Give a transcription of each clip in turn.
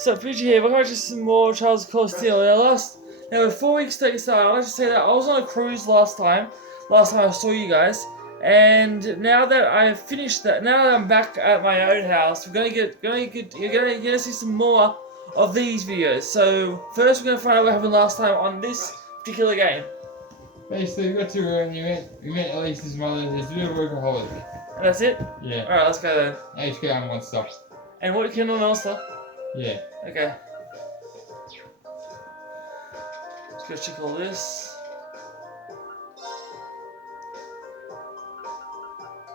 So, Pidgey here, we're going to some more Charles Course Steel. Now, before we get started, I'd like to say that I was on a cruise last time I saw you guys, and now that I've finished that, now that I'm back at my own house, you're gonna see some more of these videos. So, first we're gonna find out what happened last time on this particular game. Basically, we got to and we met Elise's mother, who's a bit of a workaholic. And that's it? Yeah. Alright, let's go then. HK on one stuff. And what can on Monster? Yeah. Okay. Let's go check all this.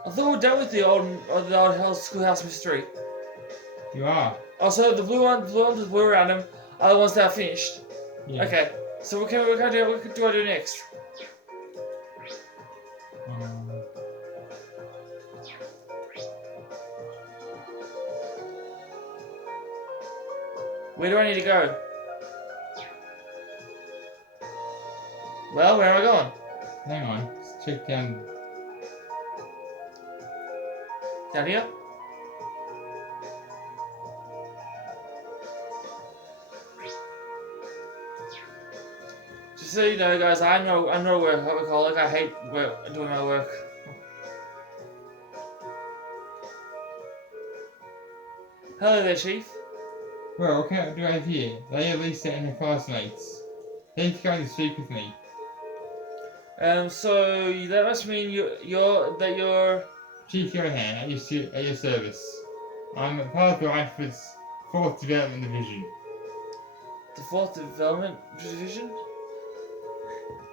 I thought we're done with the old schoolhouse mystery. You are. Oh, so the blue ones with blue around them are the ones that are finished. Yeah. Okay. So what do I do next? Where do I need to go? Well, where am I going? Hang on. Let's check down. Down here? Just so you know, guys, I'm not a workaholic. I hate doing my work. Hello there, Chief. Well, what can I do I have here? They are Lisa and her classmates. Thanks for coming to speak with me. So that must mean you're Chief Johan, at your service. I'm a part of the Riford's 4th Development Division. the 4th Development Division.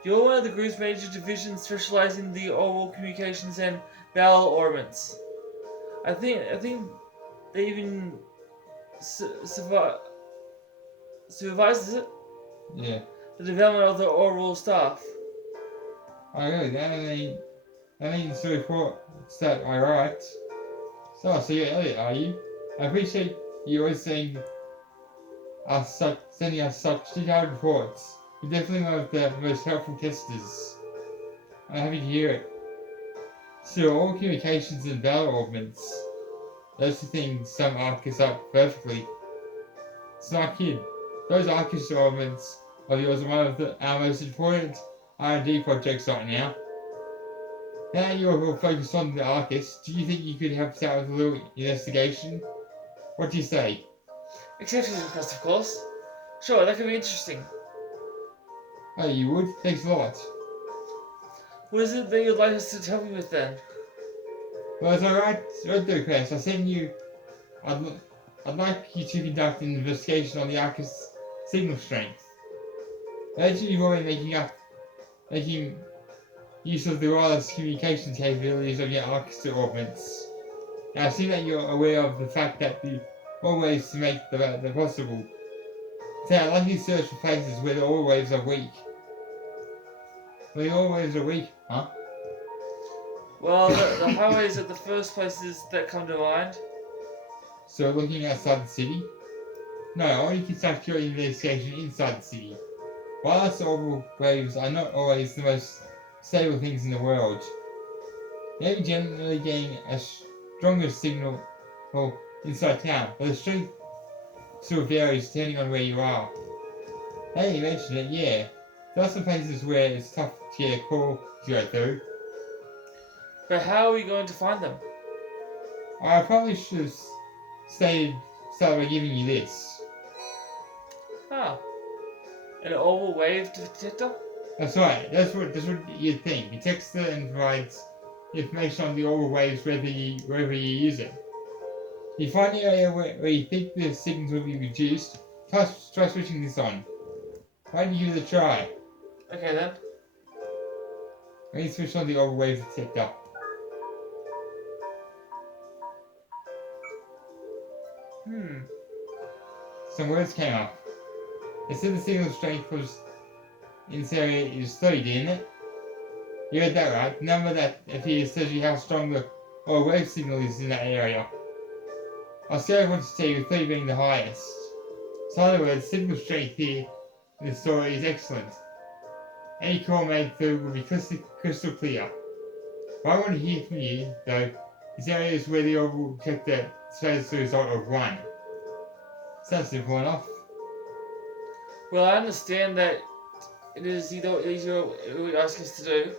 You're one of the group's major divisions specializing in the oral communications and bowel ornaments. I think they even supervises it? Yeah. The development of the oral staff. Oh, really? That means the report that I write. So you're Elliot, are you? I appreciate you always sending us such detailed reports. You're definitely one of the most helpful testers. I'm happy to hear it. So all communications and battle augments. Those two things sum Arcus up perfectly. Smart kid. Those Arcus augments of yours are one of our most important R&D projects right now. Now you're focused on the Arcus, do you think you could help us out with a little investigation? What do you say? Exceptions request, of course. Sure, that could be interesting. Oh, you would? Thanks a lot. What is it that you'd like us to help you with then? Well, as I wrote the request, I sent you. I'd like you to conduct an investigation on the Arcus signal strength. I urge you already making use of the wireless communication capabilities of your Arcus augments. Now, I see that you're aware of the fact that the all waves to make the possible. So I'd like you to search for places where the all waves are weak. Where the all waves are weak, huh? Well, the highways are the first places that come to mind. So looking outside the city? No, I want you to conduct your investigation inside the city. Wireless orbital waves are not always the most stable things in the world. You may be generally getting a stronger signal inside town, but the strength still varies depending on where you are. Hey, you mentioned it, yeah. There are some places where it's tough to get a call to go through. But how are we going to find them? I probably should have started by giving you this. Ah. An oval wave detector? That's right, that's what you'd think. It detects it and provides information on the aural waves wherever you use it. If you find the area where you think the signals will be reduced, try switching this on. Why don't you give it a try? Okay then. Let me switch on the aural wave detector. Some words came up. It said the signal strength was in this area is 30, didn't it? You heard that right. The number that appears tells you how strong the aural wave signal is in that area. I'll scale one to 2, with 3 being the highest. So in other words, signal strength here in the story is excellent. Any call made through will be crystal clear. What I want to hear from you, though, is areas where the orbital detector shows the result of 1. Sounds simple enough. Well, I understand that it is easier we ask us to do.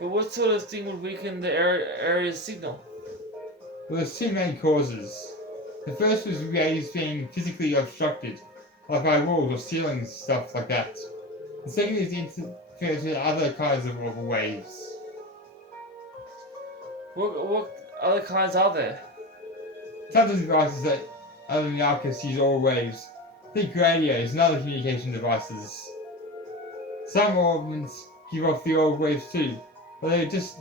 But what sort of thing would weaken the area's signal? Well, there's two main causes. The first was waves being physically obstructed, like by walls or ceilings, stuff like that. The second is interference with other kinds of waves. What other kinds are there? Some of the devices that other than the Arcus use all waves. Think radios and other communication devices. Some ornaments give off the old waves too, but they're just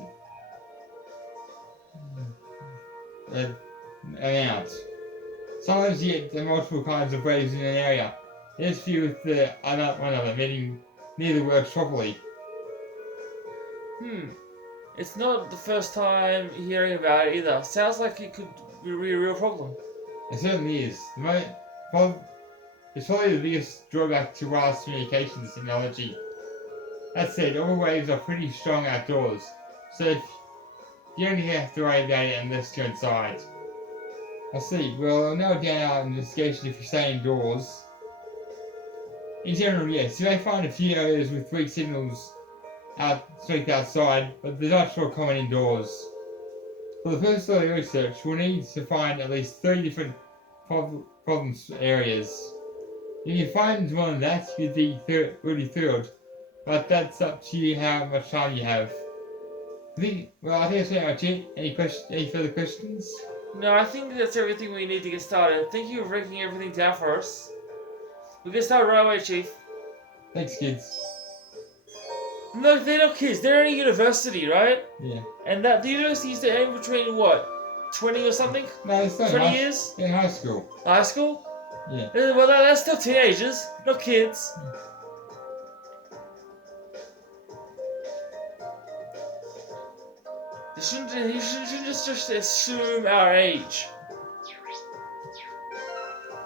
an out. Sometimes you get the multiple kinds of waves in an area. Interfere with the one another, meaning neither works properly. It's not the first time hearing about it either. Sounds like it could be a real problem. It certainly is. It's probably the biggest drawback to wireless communications technology. That said, all waves are pretty strong outdoors, so you only have to worry about it unless you're inside. I see. Well, I'll narrow down our investigation if you stay indoors. In general, yes, you may find a few areas with weak signals straight outside, but they're not sure common indoors. For the first early research, we'll need to find at least 3 different problem areas. If you find more than that, you'd be really thrilled, but that's up to you how much time you have. I think that's pretty much it. Any further questions? No, I think that's everything we need to get started. Thank you for breaking everything down for us. We'll get started right away, Chief. Thanks, kids. No, they're not kids. They're in a university, right? Yeah. And that the university used to aim between what, 20 or something? No, it's not 20 years? in high school. High school? Yeah. Well, that's still teenagers, not kids. You shouldn't just assume our age.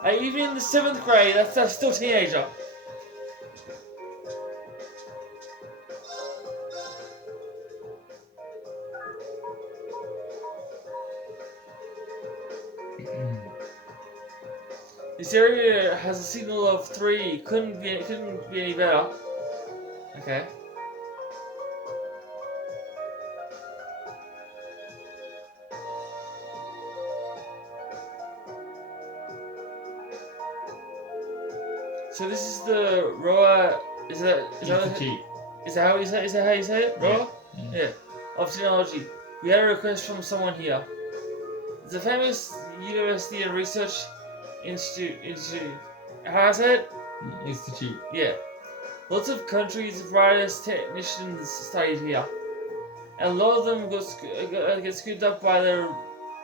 Even in the 7th grade, that's still teenager. This area has a signal of 3. Couldn't be any better. Okay. So this is the Roa. Is that how you say it? Roa? Yeah. Of technology. We had a request from someone here. It's a famous university and research institute. How I say it? Institute. Yeah. Lots of countries' brightest technicians studied here. And a lot of them get scooped up by the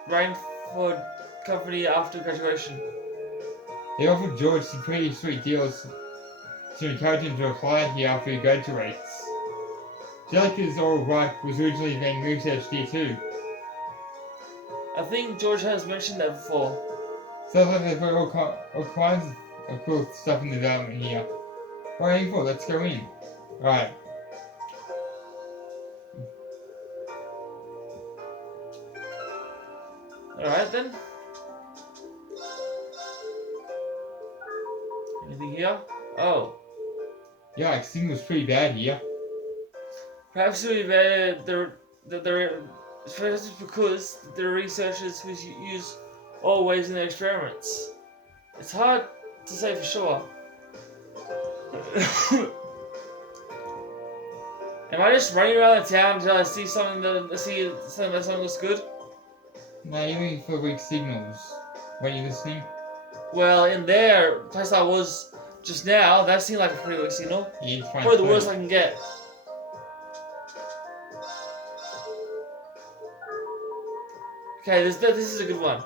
Rainford company after graduation. They offered George some pretty sweet deals to encourage him to apply here after he graduates. Jellica's oral work was originally being researched here too. I think George has mentioned that before. Sounds like they've got all kinds of cool stuff in development here. What are you for? Let's go in. Right. Alright then. Anything here? Oh. Yeah, signal's pretty bad here. Perhaps it would be better perhaps because the researchers would use always in their experiments. It's hard to say for sure. Am I just running around the town until I see something that looks good? No, you're looking for weak signals. Were you listening? Well, in there, place I was just now, that seemed like a pretty weak signal. Yeah, it's fine. Probably the worst I can get. Okay, this is a good one.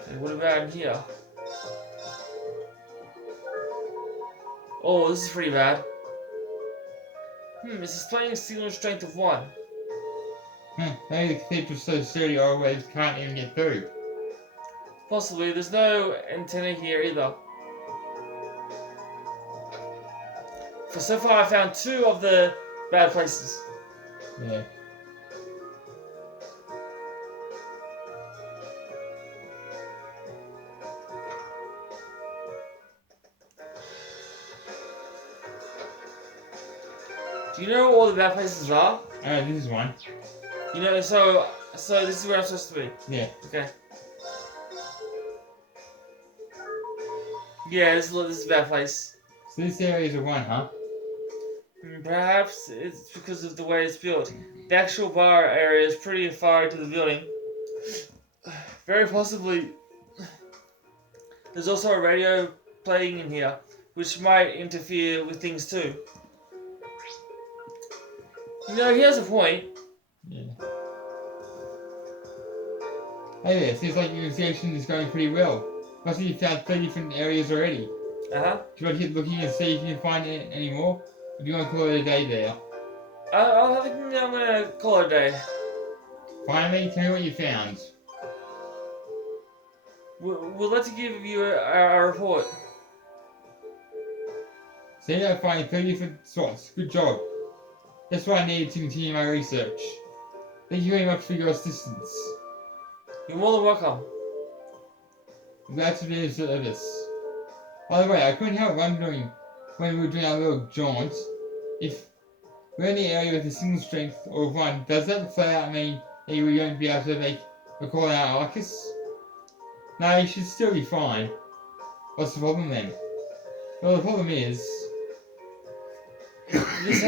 Okay, what about in here? Oh, this is pretty bad. It's displaying a signal strength of 1. Maybe the cathedral's so sturdy our waves can't even get through. Possibly. There's no antenna here either. For so far, I found 2 of the bad places. Yeah. Do you know where all the bad places are? This is one. You know, so this is where I'm supposed to be. Yeah. Okay. Yeah, this is a bad place. So this area is a one, huh? Perhaps it's because of the way it's built. The actual bar area is pretty far into the building. Very possibly, there's also a radio playing in here, which might interfere with things too. You know, he has a point. Yeah. Hey there, seems like your investigation is going pretty well. Must you found 3 different areas already. Uh-huh. Do you want to keep looking and see if you can find any more? Or do you want to call it a day there? I think I'm gonna call it a day. Finally, tell me what you found. We'll let you give you a report. So you have finding 3 different spots. Good job. That's what I needed to continue my research. Thank you very much for your assistance. You're more than welcome. I'm glad to be of service. By the way, I couldn't help wondering when we were doing our little jaunt, if we're in the area with a single strength or 1, does that flat out mean that you were going to be able to make a call out Arcus? No, you should still be fine. What's the problem then? Well, the problem is... This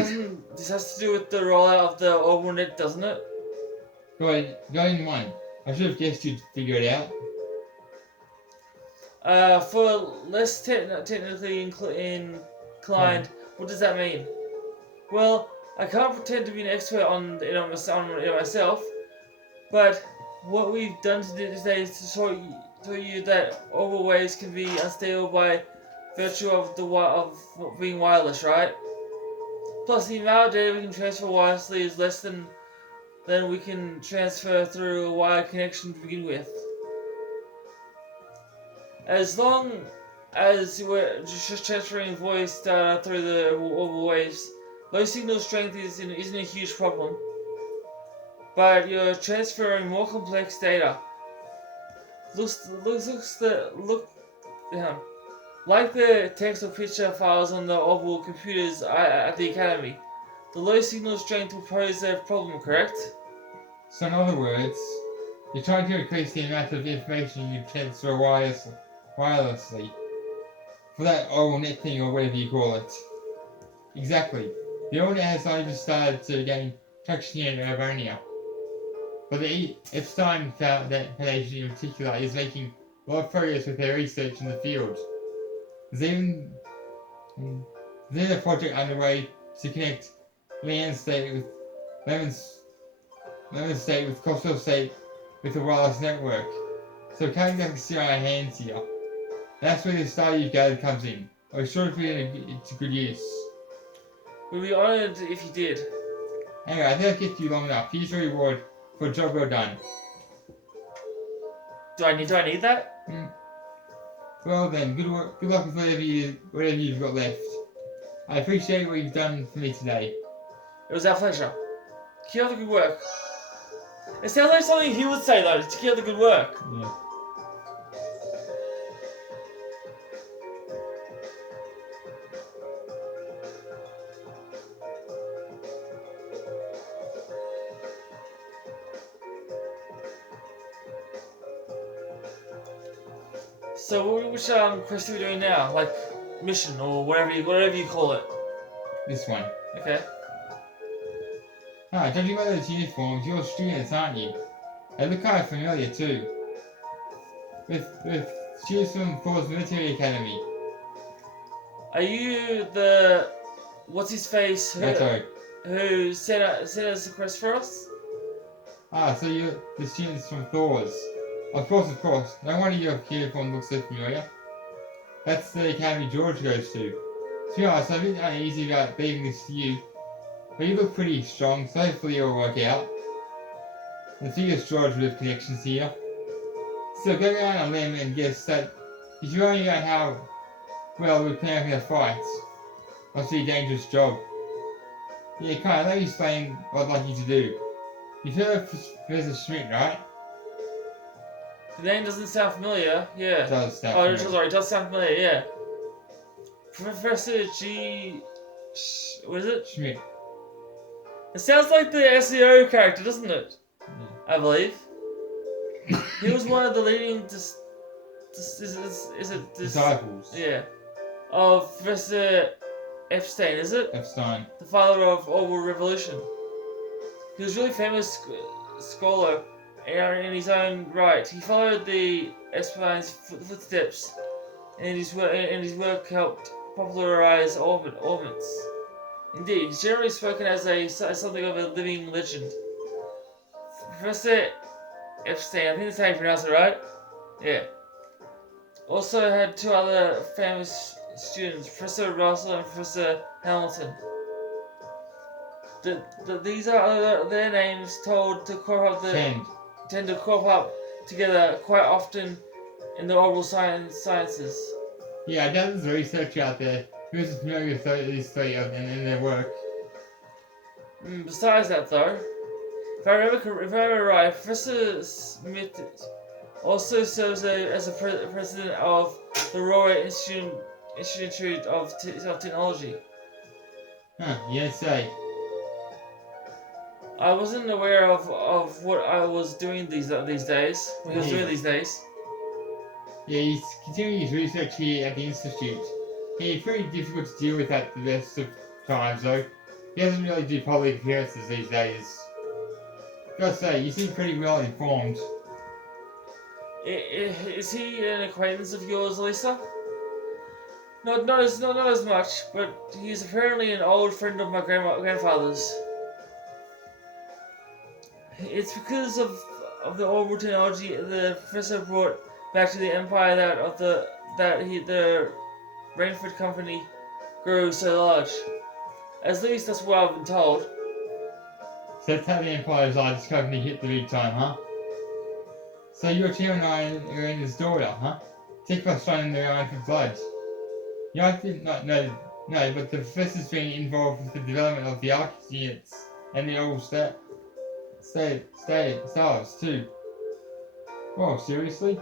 has to do with the rollout of the orbital net, doesn't it? Go in 1. I should have guessed you'd figure it out. For less technically inclined, what does that mean? Well, I can't pretend to be an expert on it myself, but what we've done today is to show you that orbital waves can be unstable by virtue of being wireless, right? Plus, the amount of data we can transfer wirelessly is less than we can transfer through a wired connection to begin with. As long as we're just transferring voice data through the orbital waves, low signal strength isn't a huge problem. But you're transferring more complex data. Like the text or picture files on the orbital computers at the Academy. The low signal strength will pose a problem, correct? So in other words, you're trying to increase the amount of information you transfer wirelessly for that oral net thing or whatever you call it. Exactly. The oral net has only just started to gain traction here in Urbonia. But the Epstein Foundation in particular is making a lot of progress with their research in the field. There's even a project underway to connect Lemon State with Coastal State with a wireless network. So we can't exactly sit on our hands here. That's where this data you've gathered comes in. I'm sure to put it into good use. We'd be honoured if you did. Anyway, I think I've kept you long enough. Here's your reward for a job well done. Do I need that? Well then, good luck with whatever you've got left. I appreciate what you've done for me today. It was our pleasure. Keep up the good work. It sounds like something he would say though, to keep up the good work. Yeah. So which quest are we doing now? Like mission or whatever you call it. This one. Okay. Judging by those uniforms, you're students, aren't you? They look kind of familiar too. With students from Thor's Military Academy. Are you the what's his face who sent us a quest for us? So you're the students from Thor's. Of course. No wonder your uniform looks so familiar. That's the academy George goes to. To be honest, I'm a bit uneasy about leaving this to you. But you look pretty strong, so hopefully it'll work out. The figures George would have connections here. So go around on a limb and guess that if you only know how well we're planning a fight, must be a dangerous job. Yeah, kind of, let me explain what I'd like you to do. You've heard of Professor Schmidt, right? The name doesn't sound familiar. Yeah. Does that Oh, familiar? sorry, it does sound familiar. Yeah. Professor G. What is it? Schmidt. It sounds like the SEO character, doesn't it? Yeah. I believe. He was one of the leading. Is it this? Disciples. Yeah. Of Professor Epstein, is it? Epstein. The father of Orwell Revolution. He was a really famous scholar in his own right. He followed the Epstein's footsteps, and his work helped popularize orbits. Indeed, he's generally spoken as something of a living legend. Professor Epstein, I think that's how you pronounce it, right? Yeah. Also had two other famous students, Professor Russell and Professor Hamilton. These are their names tend to crop up together quite often in the oral sciences. Yeah, I done some research out there. Who's familiar with these three in their work? Besides that, though, if I remember right, Professor Smith also serves as a president of the Royal Institute of Technology. Huh, yeah, say. I wasn't aware of what I was doing these days. What he was doing these days. Yeah, he's continuing his research here at the Institute. He's pretty difficult to deal with at the best of times, though. He doesn't really do public appearances these days. Gotta say, you seem pretty well informed. Is he an acquaintance of yours, Lisa? Not as much, but he's apparently an old friend of my grandfather's. It's because of the oral technology the professor brought back to the empire the Rainford Company grew so large. At least that's what I've been told. So that's how the Empire's largest company hit the big time, huh? So you're cheering on Irena's daughter, huh? Take us running around for blood. You I did not know, no, but the professor's been involved with the development of the arc units and the old stars too. Whoa, seriously?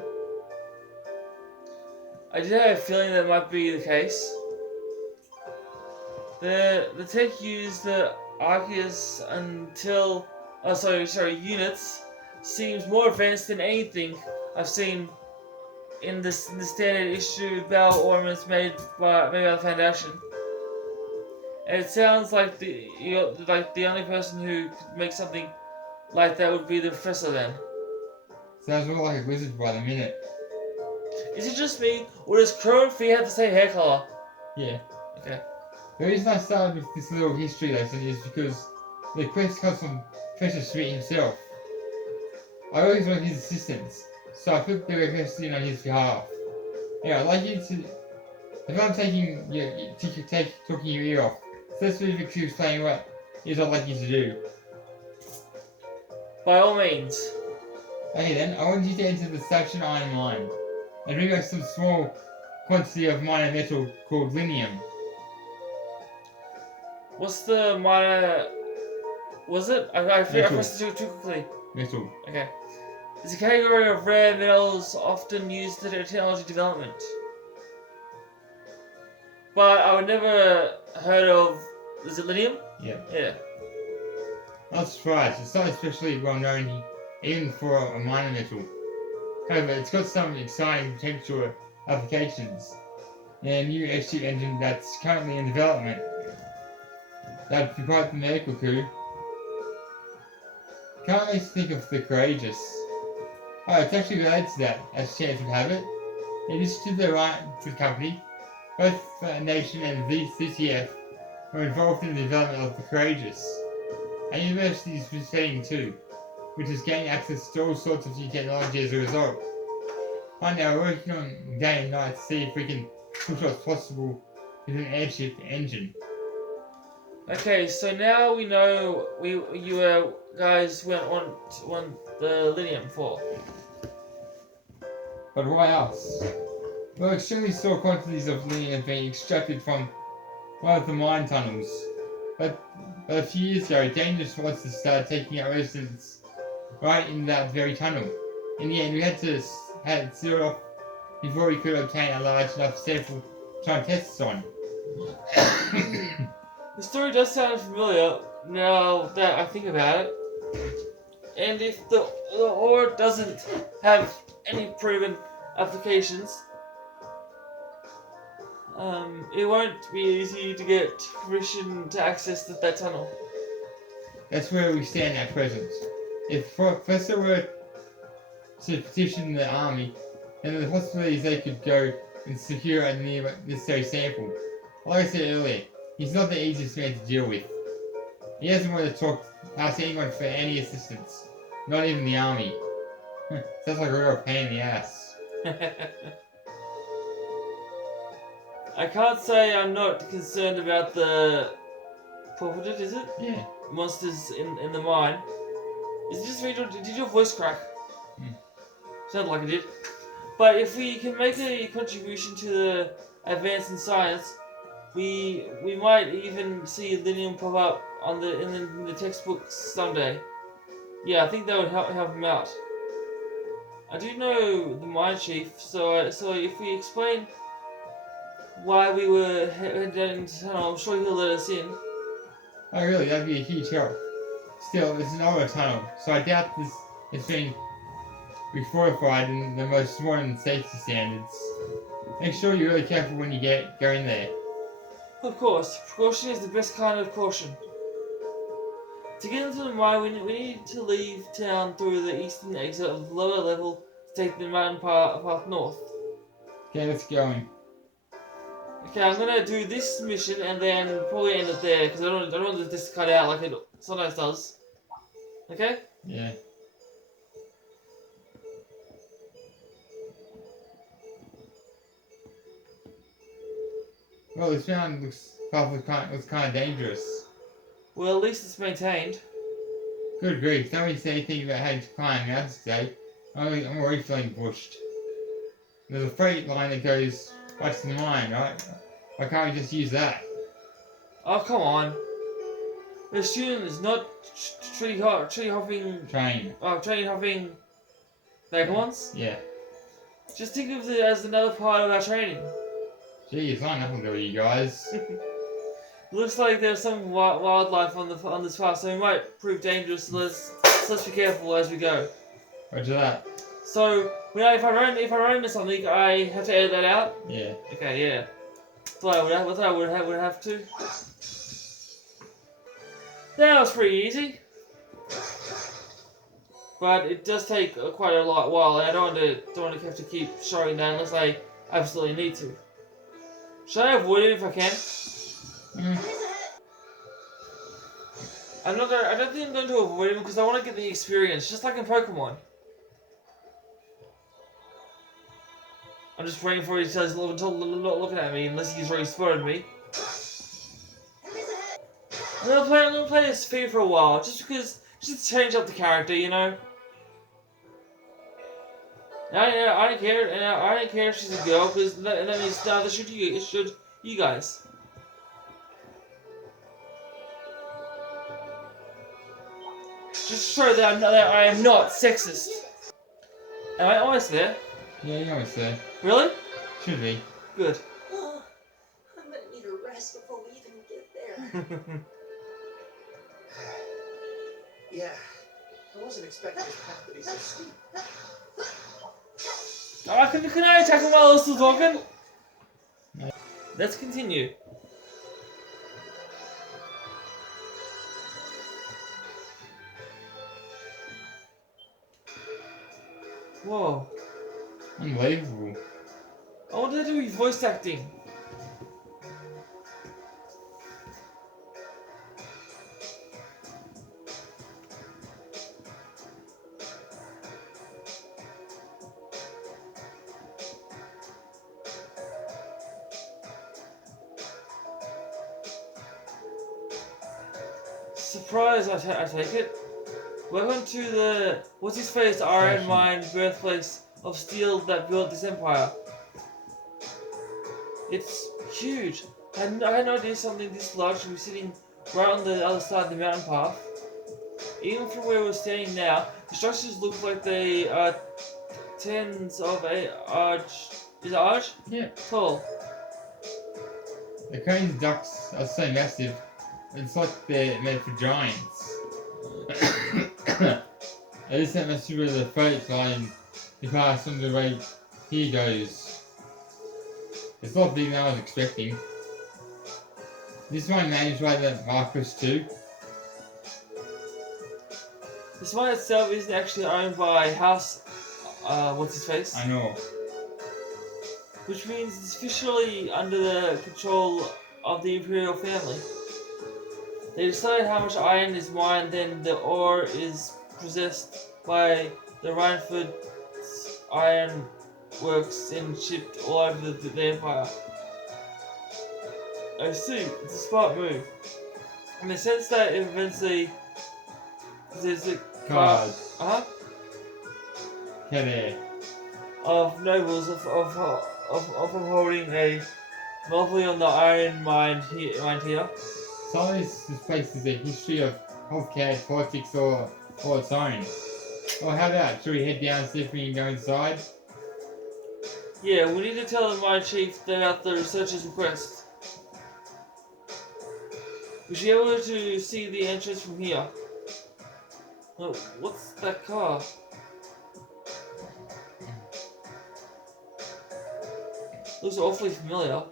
I did have a feeling that might be the case. The tech used the Arceus units seems more advanced than anything I've seen in the standard issue battle ornaments made by the Foundation. And it sounds like the only person who could make something like that would be the professor then. Sounds more like a wizard by the minute. Is it just me, or does Crow and Fee have the same hair color? Yeah. Okay. The reason I started with this little history lesson is because the quest comes from Professor Schmidt himself. I always want his assistance, so I put the request in on his behalf. Anyway, I'd like you to, if I'm talking your ear off, so let's move to explaining what it is I'd like you to do. By all means. Okay then, I want you to enter the Saxon Iron Mine and bring back some small quantity of minor metal called linium. What's the minor? Was it? I pressed it too quickly. Metal. Okay. It's a category of rare metals often used in technology development. But I would never heard of. Is it lithium? Yeah. Yeah. Not surprised, it's not especially well known even for a minor metal. However, it's got some exciting potential applications. And a new airship engine that's currently in development. That'd be quite the medical coup. Can't really think of the courageous. Oh, it's actually related to that, as chance would have it. In addition to the company, both the nation and the CCF were involved in the development of the courageous. Our university is participating too, which is gaining access to all sorts of new technology as a result. Right now we're working on day and night to see if we can push what's possible with an airship engine. Okay, so now we know you guys went on the lithium for. But why us? Well, extremely small quantities of lithium have been extracted from one of the mine tunnels. But a few years ago, dangerous monsters started taking up residence right in that very tunnel. In the end, we had to seal it off before we could obtain a large enough sample to try and test it on. The story does sound familiar now that I think about it. And if the ore doesn't have any proven applications, it won't be easy to get permission to access that tunnel. That's where we stand at present. If Professor were to petition the army, then the possibilities they could go and secure a necessary sample. Like I said earlier, he's not the easiest man to deal with. He doesn't want to ask anyone for any assistance, not even the army. Sounds like a real pain in the ass. I can't say I'm not concerned about the purported, is it? Yeah. Monsters in the mine. Is it just me? Did your voice crack? Sounded like it did. But if we can make a contribution to the advance in science, we might even see Linium pop up on in the textbooks someday. Yeah, I think that would help him out. I do know the mine chief, so if we explain why we were heading into tunnel, I'm sure he'll let us in. Oh really, that'd be a huge help. Still, it's an older tunnel, so I doubt it's been refortified in the most modern safety standards. Make sure you're really careful when you go in there. Of course, precaution is the best kind of caution. To get into the mine, we need to leave town through the eastern exit of the lower level to take the mountain path north. Okay, let's go in. Okay, I'm gonna do this mission and then probably end it there because I don't want this to cut out like it sometimes does. Okay? Yeah. Well, this mountain looks kind of dangerous. Well, at least it's maintained. Good grief, don't really say anything about having to climb mountains today. I'm already feeling bushed. There's a freight line that goes right to the mine, right? Why can't we just use that? Oh, come on. The student is not tree hopping. Train. Oh, train hopping vagabonds? Yeah. Just think of it as another part of our training. Gee, it's not nothing to you guys. Looks like there's some wildlife on this path, so we might prove dangerous. So let's be careful as we go. Roger that. So, if I run into something, I have to edit that out. Yeah. Okay, yeah. So I would have to. That was pretty easy, but it does take quite a while, and I don't want to have to keep showing that unless I absolutely need to. Should I avoid it if I can? I don't think I'm going to avoid him because I want to get the experience, just like in Pokemon. I'm just waiting for you to tell us not looking at me unless he's already spotted me. I'm gonna play this Fee for a while, just to change up the character, you know. I don't care, and I don't care if she's a girl, because that means neither should you guys. Just to show that I am not sexist. Am I almost there? Yeah, you're almost there. Really? Should be. Good. Oh, I'm gonna need a rest before we even get there. Yeah, I wasn't expecting this path to be so steep. Can I attack him while I'm still talking? No. Let's continue. Whoa. Unbelievable. I wanted to do voice acting. Surprise, I take it. Welcome to the what's his face Iron Mine birthplace of steel that built this empire. It's huge. I had no idea something this large would be sitting right on the other side of the mountain path. Even from where we're standing now, the structures look like they are tens of a arch. Is it arch? Yeah. Tall. The crazy ducks are so massive, it's like they're made for giants. At least that must be where the freight line departs on the way here goes. It's a lot bigger than I was expecting. This one name's right at Marcus too. This mine itself isn't actually owned by House, what's his face? I know. Which means it's officially under the control of the Imperial family. They decide how much iron is mined, then the ore is possessed by the Rhineford Iron Works and shipped all over the Empire. I see, it's a smart move. In the sense that it prevents there's a God. Head of nobles of holding a monopoly on the iron mine here. Some of this place is a history of healthcare, politics, or its own. Well, how about, should we head down and see if we can go inside? Yeah, we need to tell the mine chief about the researcher's request. We should be able to see the entrance from here. Oh, what's that car? Looks awfully familiar.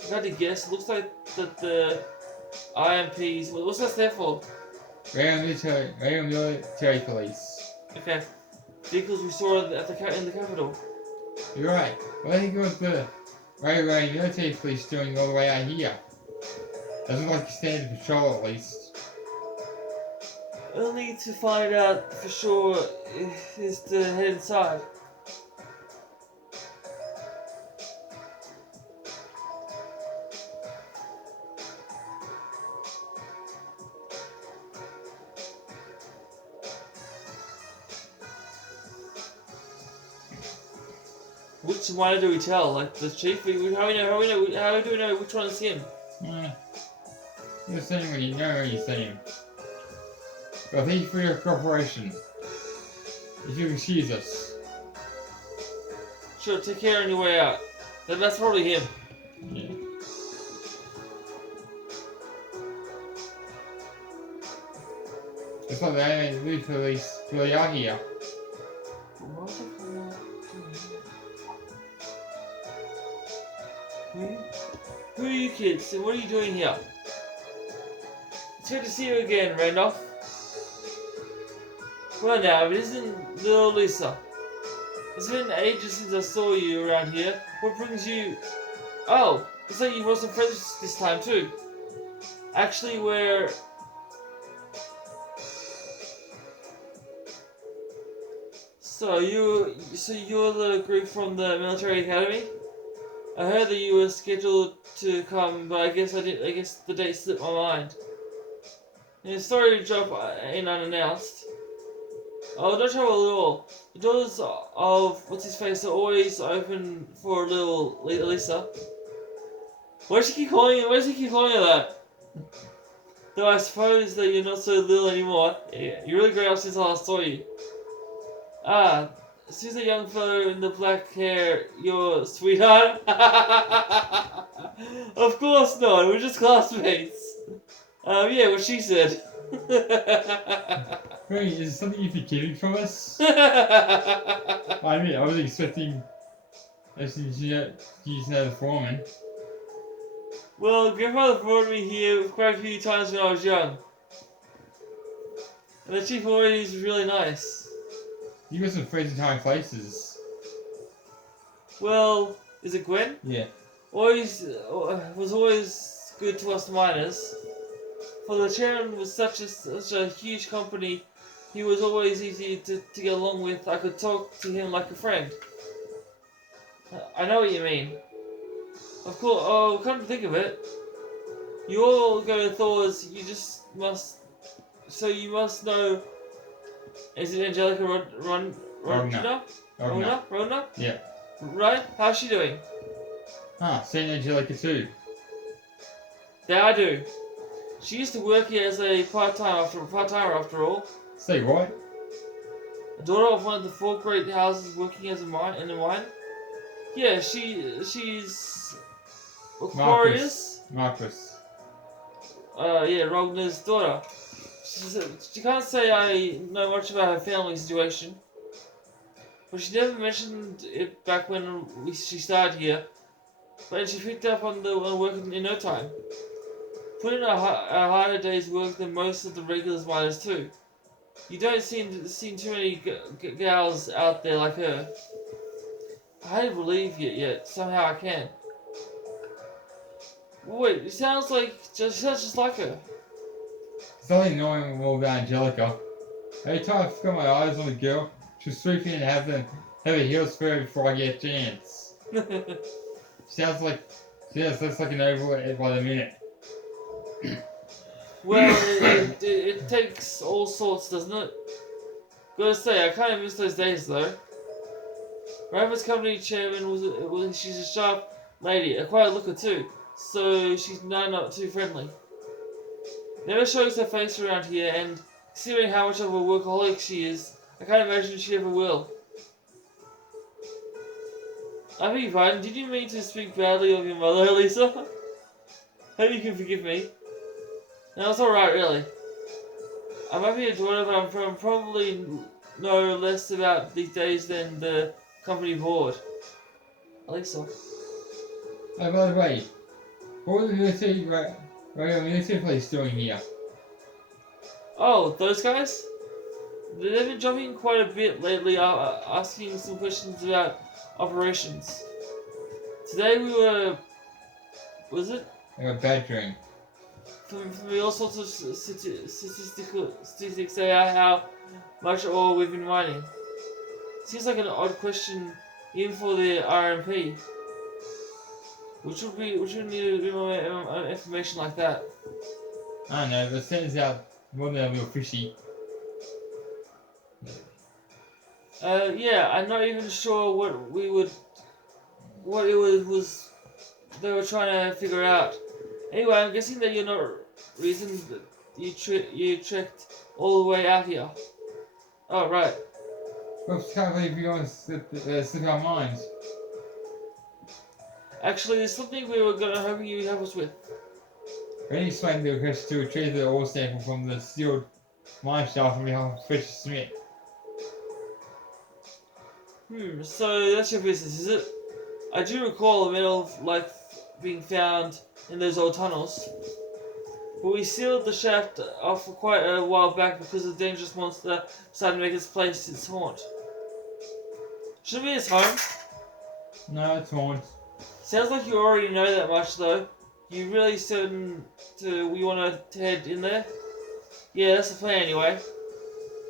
If I had to guess, it looks like that the IMPs. What's that stand for? Royal Military Police. Okay, vehicles we saw in the capital. You're right. What do you think was the Royal Military Police doing all the way out here? Doesn't look like a standard patrol at least. Only to find out for sure is to head inside. Which miner do we tell? Like the chief? How do we know which one is him? You're saying when you know when you see him. Well, thank you for your cooperation. If you excuse us. Sure, take care on your way out. That's probably him. Yeah. It's like the only police really are here. Who are you kids and what are you doing here? It's good to see you again, Randolph. Well now, it isn't little Lisa. It's been ages since I saw you around here. What brings you... Oh, it's like you brought some friends this time too. Actually, we're... So you're the group from the military academy? I heard that you were scheduled to come, but I guess the date slipped my mind. And sorry to drop in unannounced. Oh, don't trouble at all. The doors of what's his face are always open for little Lisa. Why does he keep calling her that? Though I suppose that you're not so little anymore. Yeah, you really grew up since I last saw you. Ah, since the young fellow in the black hair, your sweetheart? Of course not, we're just classmates. Yeah, what she said. Wait, is it something you've been keeping from us? I mean, I was expecting you to know the foreman. Well, grandfather brought me here quite a few times when I was young. And the chief always was really nice. You got some freezing time places. Well, is it Gwen? Yeah. Was always good to us miners. For the chairman was such a huge company, he was always easy to get along with. I could talk to him like a friend. I know what you mean. Of course, oh, come to think of it, you all go to Thor's, so you must know, is it Angelica Rondina? Rona? Rona? Yeah. Right? How's she doing? Seen Angelica too. That I do. She used to work here as a part-timer after all. Say what? A daughter of one of the 4 great houses working as in a mine. Yeah, she's what Cora is? Marcus. Yeah, Rogner's daughter. She can't say I know much about her family situation. But she never mentioned it back when she started here. But she picked up on work in no time. Put in a harder day's work than most of the regular miners too. You don't see too many gals out there like her. I hadn't believed it yet. Somehow I can. Wait, it sounds just like her. It's only knowing more about Angelica. Every time I got my eyes on the girl, she'll swoop in and have her heels furry before I get a chance. Sounds like looks like an overlay by the minute. Well, it takes all sorts, doesn't it? Gotta say, I kind of miss those days though. Rabbit's company chairman she's a sharp lady, a quiet looker too, so she's not too friendly. Never shows her face around here, and considering how much of a workaholic she is, I can't imagine she ever will. I beg your pardon, did you mean to speak badly of your mother, Lisa? Hope you can forgive me. No, it's alright, really. I might be a daughter, but I'm probably know less about these days than the company board. At least so. Oh, by the way, what was the military police doing here? Oh, those guys? They've been jumping quite a bit lately, asking some questions about operations. Today we were... was it? Like a badgering. From all sorts of statistics about how much ore we've been mining. Seems like an odd question even for the RMP. Which would need a bit more information like that. I don't know, but it turns out more than a little fishy. Yeah, I'm not even sure what it was they were trying to figure out. Anyway, I'm guessing that you're not reason that you trekked all the way out here. Oh, right. Oops, can't believe you want to slip our minds. Actually, there's something we were hoping you'd help us with. When you explained the request to retrieve the ore sample from the sealed mine shaft on behalf of Fisher Smith. So that's your business, is it? I do recall a metal being found in those old tunnels. But we sealed the shaft off for quite a while back because the dangerous monster decided to make its place its haunt. Shouldn't be its home. No, it's haunt. Sounds like you already know that much though. You really certain we want to head in there? Yeah, that's the plan anyway.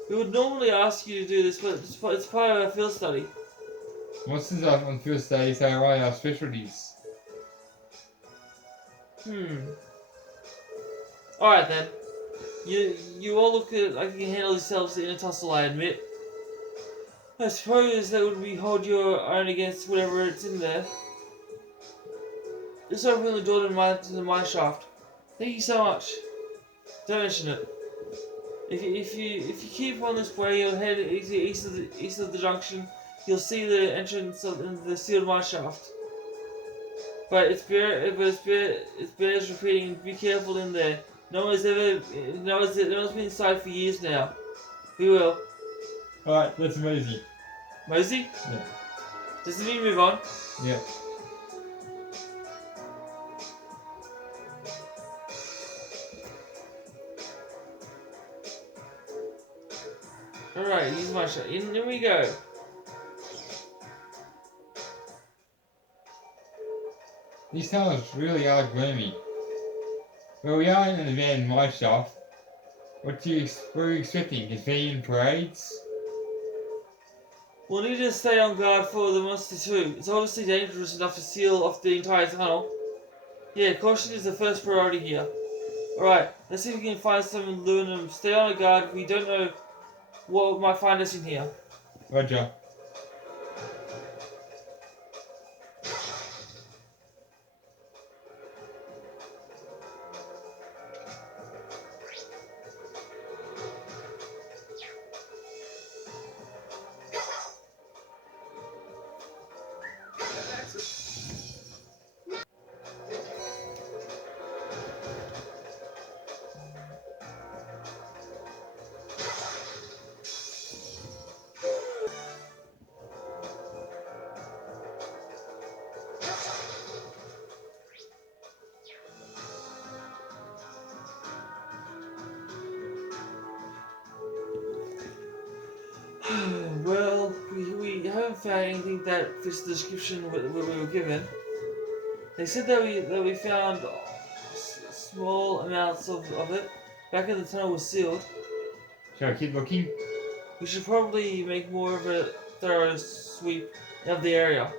We would normally ask you to do this, but it's part of our field study. Monsters on field studies are right our specialties. Alright then. You all look like you can handle yourselves in a tussle, I admit. I suppose that would hold your own against whatever it's in there. Just open the door to the mine shaft. Thank you so much. Don't mention it. If you keep on this way, you'll head east of the junction. You'll see the entrance of the sealed mine shaft. But it bears repeating. Be careful in there. No one's been inside for years now. We will. Alright, let's mosey. Mosey? Yeah. Does it mean move on? Yeah. Alright, use my shot. In we go. These tunnels really are gloomy. Well, we are in an abandoned mine shaft. What are you expecting? Convenient parades? We'll need to stay on guard for the monster too. It's obviously dangerous enough to seal off the entire tunnel. Yeah, caution is the first priority here. Alright, let's see if we can find some aluminum. Stay on guard. We don't know what might find us in here. Roger. found anything that fits the description we were given. They said that we found small amounts of it. Back in the tunnel was sealed. Shall I keep looking? We should probably make more of a thorough sweep of the area.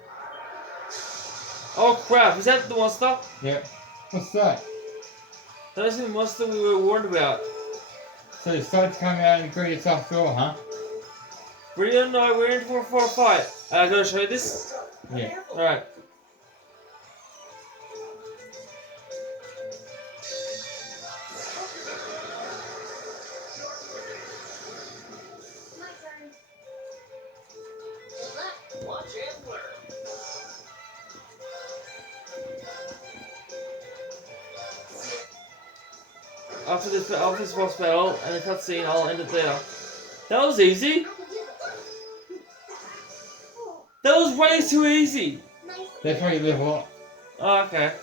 Oh crap, is that the monster? Yeah. What's that? That is the monster we were warned about. So it started to come out and greet us after all, huh? We're in for a fight. I gotta show you this? Yeah. Alright. My turn. Watch and learn. After this boss battle and the cutscene, I'll end it there. That was easy. That was way too easy. Nice. That's why you level up. Oh, okay.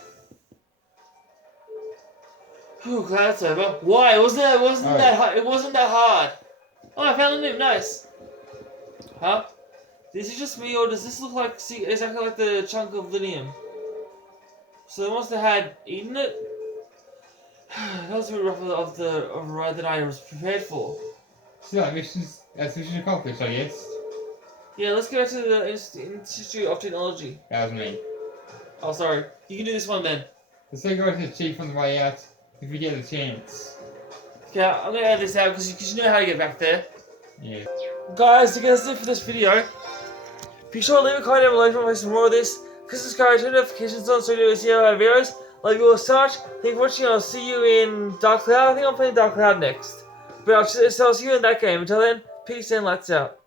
Phew, glad it's over. Why? It wasn't that hard. It wasn't that hard. Oh, I found a new. Nice. Huh? This is just me, or does this look like exactly like the chunk of linium? So the monster had eaten it. That was a bit rough of a ride that I was prepared for. So that's mission accomplished, I guess. Yeah, let's go back to the Institute of Technology. That was me. Oh, sorry. You can do this one then. Let's say go to the chief on the way out if we get a chance. Okay, I'm gonna edit this out because you know how to get back there. Yeah. Guys, I guess that's it for this video. Be sure to leave a comment down below if you want to see some more of this. Click subscribe, turn notifications on so you don't see our videos. Love you all so much. Thank you for watching. I'll see you in Dark Cloud. I think I'm playing Dark Cloud next. But I'll see you in that game. Until then, peace and lights out.